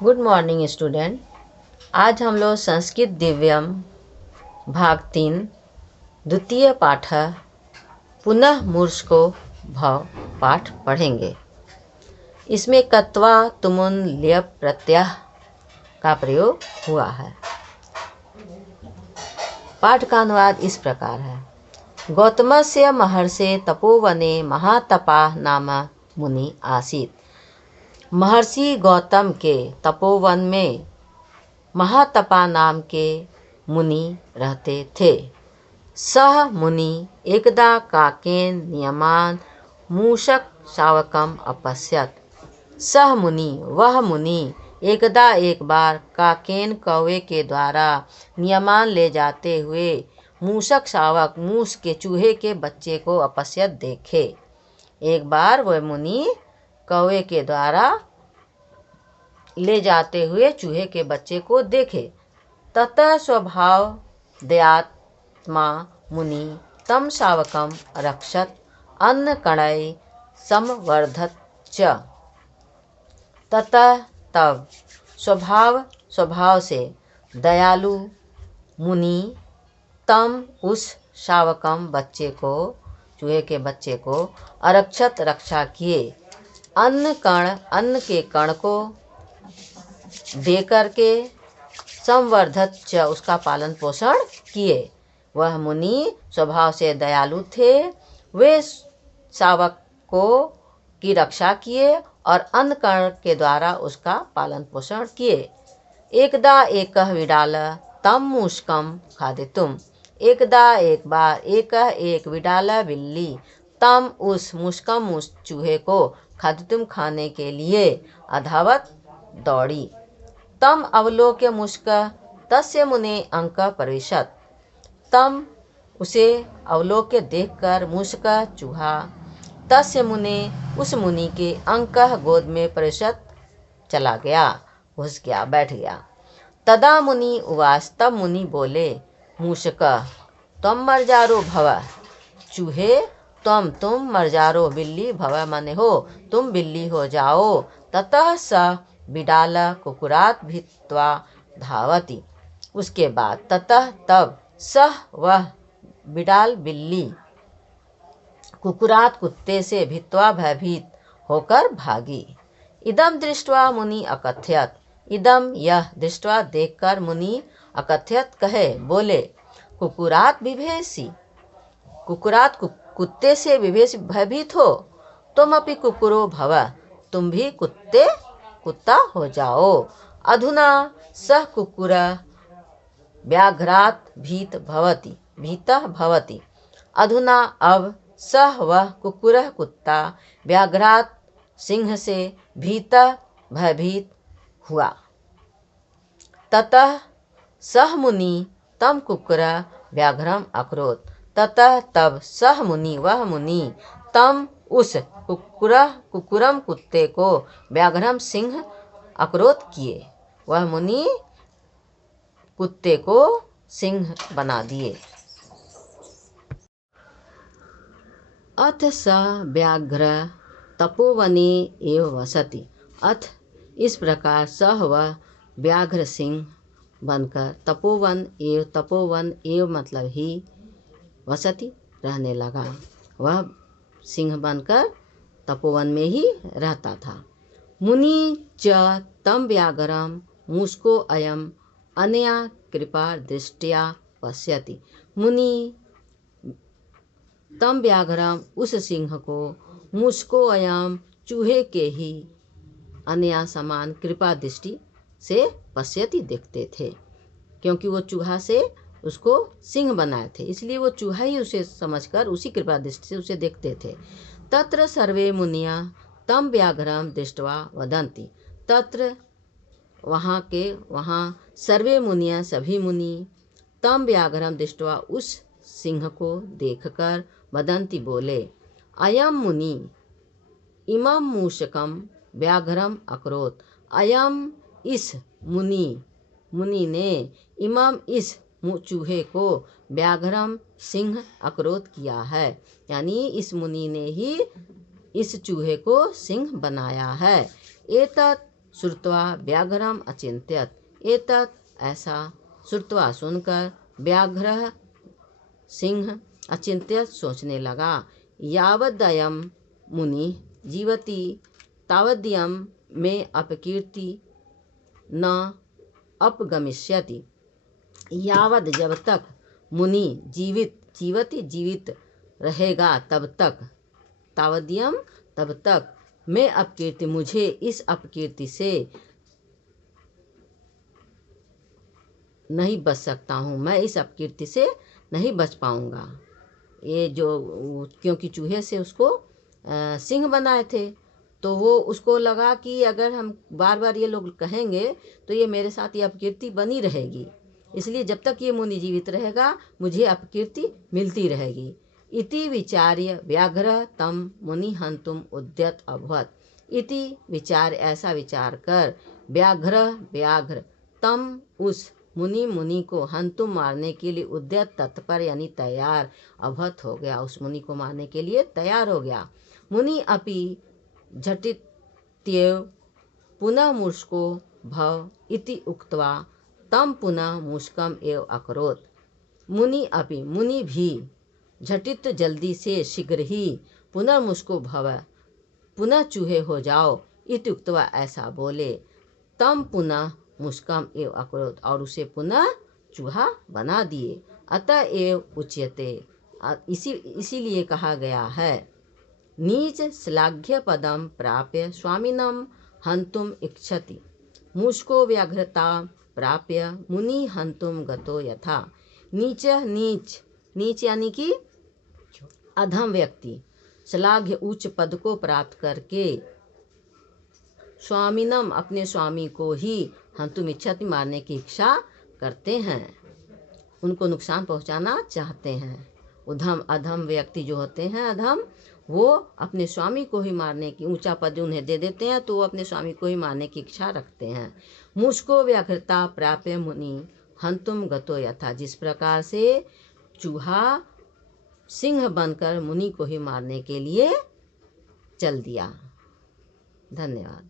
Good morning student. आज हम लोग संस्कृत दिव्यम भाग 3 द्वितीय पाठ पुनः मूर्छको भव पाठ पढ़ेंगे। इसमें कत्वा तुमुन ल्यप प्रत्यय का प्रयोग हुआ है। पाठ का अनुवाद इस प्रकार है। गौतमस्य महर्षे तपोवने महातपा नाम मुनि आसीत्। महर्षि गौतम के तपोवन में महातपा नाम के मुनि रहते थे। सह मुनि एकदा काकेन नियमान मूषक शावकम अपश्यत। सह मुनि वह मुनि एकदा एक बार काकेन कौवे के द्वारा नियमान ले जाते हुए मूषक शावक मूस के चूहे के बच्चे को अपश्यत देखे। एक बार वह मुनि कौवे के द्वारा ले जाते हुए चूहे के बच्चे को देखे। ततः स्वभाव दयात्मा मुनि तम शावकम रक्षत अन्न कणय संवर्धत च। ततः तब स्वभाव से दयालु मुनि तम उस शावकम बच्चे को चूहे के बच्चे को अरक्षत रक्षा किए। अन्न के कण को दे करके संवर्धत च उसका पालन पोषण किए। वह मुनि स्वभाव से दयालु थे। वे शावक को की रक्षा किए और अन्न कण के द्वारा उसका पालन पोषण किए। एकदा एक विडाल तम मूषकम खादितुम। एकदा एक बार एक विडाल बिल्ली तम उस मूषकम उस चूहे को खादितुम खाने के लिए अधावत दौड़ी। तम अवलोक्य मूषक तस्य मुने अंक प्रविशत। तम उसे अवलोक्य देखकर मूषक चूहा तस्य मुने उस मुनि के अंक गोद में प्रविशत चला गया, घुस गया, बैठ गया। तदा मुनि उवाच तब मुनि बोले मूषक तम मर्जारो भव। चूहे तुम मर्जारो बिल्ली भव माने हो तुम बिल्ली हो जाओ। ततः स बिडाल कुकुरात भित्वा धावती। उसके बाद ततः तब सह वह बिडाल बिल्ली कुकुरात कुत्ते से भित्वा भयभीत होकर भागी। इदम दृष्ट्वा मुनि अकथयत। इदम यह दृष्ट्वा देखकर मुनि अकथयत कहे बोले कुकुरात विभेषी। कुकुरात कुत्ते से विभेष भयभीत हो। तुम अपि कुकुरो भव तुम भी कुत्ता हो जाओ। अधुना सह कुकुर व्याघ्रात भीतः भवति। अधुना अब सह वह कुकुर कुत्ता व्याघ्रात सिंह से भीतः भयभीत हुआ। ततः सह मुनि तम कुकुर व्याघ्रम अकरोत्। ततः तब सह मुनि वह मुनि तम उस कुकुरम कुत्ते को व्याघ्रम सिंह अकरोध किए। वह मुनि कुत्ते को सिंह बना दिए। अथ स व्याघ्र तपोवने एव वसति। अथ इस प्रकार सह वह व्याघ्र सिंह बनकर तपोवन एव मतलब ही वसति रहने लगा। वह सिंह बनकर तपोवन में ही रहता था। मुनि च तम व्याघ्रम मूषको अयम अनया कृपा दृष्टिया पश्यति। मुनि तम व्याघ्रम उस सिंह को मूषको अयम चूहे के ही अनया समान कृपा दृष्टि से पश्यति देखते थे। क्योंकि वो चूहा से उसको सिंह बनाए थे इसलिए वो चूहा ही उसे समझकर उसी कृपा दृष्टि से उसे देखते थे। तत्र सर्वे मुनिया तम व्याघ्रम दृष्ट्वा वदन्ति। तत्र वहाँ सर्वे मुनिया सभी मुनि तम व्याघ्रम दृष्ट्वा उस सिंह को देखकर वदन्ति बोले अयम मुनि इमं मूषकम व्याघ्रम अकरोत्। अयम इस मुनि ने इमम इस चूहे को व्याघ्रम सिंह अकरोध किया है। यानी इस मुनि ने ही इस चूहे को सिंह बनाया है। एतत् श्रुत्वा व्याघ्रम अचिंत्यत। एतत् ऐसा श्रुत्वा सुनकर व्याघ्र सिंह अचिंत्यत सोचने लगा। यावदयम मुनि जीवति तावद्यम में अपकीर्ति न अपगमिष्यति। यावद जब तक मुनि जीवित रहेगा तब तक, तावद्यम तब तक, मैं अपकीर्ति मुझे इस अपकीर्ति से नहीं बच सकता हूँ, मैं इस अपकीर्ति से नहीं बच पाऊँगा। ये जो क्योंकि चूहे से उसको सिंह बनाए थे, तो वो उसको लगा कि अगर हम बार बार ये लोग कहेंगे तो ये मेरे साथ ये अपकीर्ति बनी रहेगी, इसलिए जब तक ये मुनि जीवित रहेगा मुझे अपकीर्ति मिलती रहेगी। इति विचार्य व्याघ्र तम मुनि हंतुम उद्यत अभवत। इति विचार ऐसा विचार कर व्याघ्र तम उस मुनि को हंतुम मारने के लिए उद्यत तत्पर यानी तैयार अभवत हो गया, उस मुनि को मारने के लिए तैयार हो गया। मुनि अपि झटित्येव पुनः मूषको भव इति उक्त्वा तम पुनः मूषकम एव अकरोत्। मुनि भी झटित जल्दी से शीघ्र ही पुनर्मुषको भव पुनः चूहे हो जाओ इति उक्त्वा ऐसा बोले। तम पुनः मुष्कम एव अकरोत् और उसे पुनः चूहा बना दिए। अतः एव उच्यते इसीलिए कहा गया है, नीच श्लाघ्य पदम प्राप्य स्वामिनम हंतुम इच्छति मुष्को व्याघ्रता प्राप्य मुनि हंतुम गतो यथा। नीच यानी कि अधम व्यक्ति श्लाघ्य उच्च पद को प्राप्त करके स्वामिनम अपने स्वामी को ही हंतुम इच्छति मारने की इच्छा करते हैं, उनको नुकसान पहुंचाना चाहते हैं। अधम व्यक्ति जो होते हैं अधम, वो अपने स्वामी को ही मारने की ऊंचा पद उन्हें दे देते हैं तो वो अपने स्वामी को ही मारने की इच्छा रखते हैं। मुष्को व्याघ्रता प्राप्य मुनि हंतुम गतो यथा, जिस प्रकार से चूहा सिंह बनकर मुनि को ही मारने के लिए चल दिया। धन्यवाद।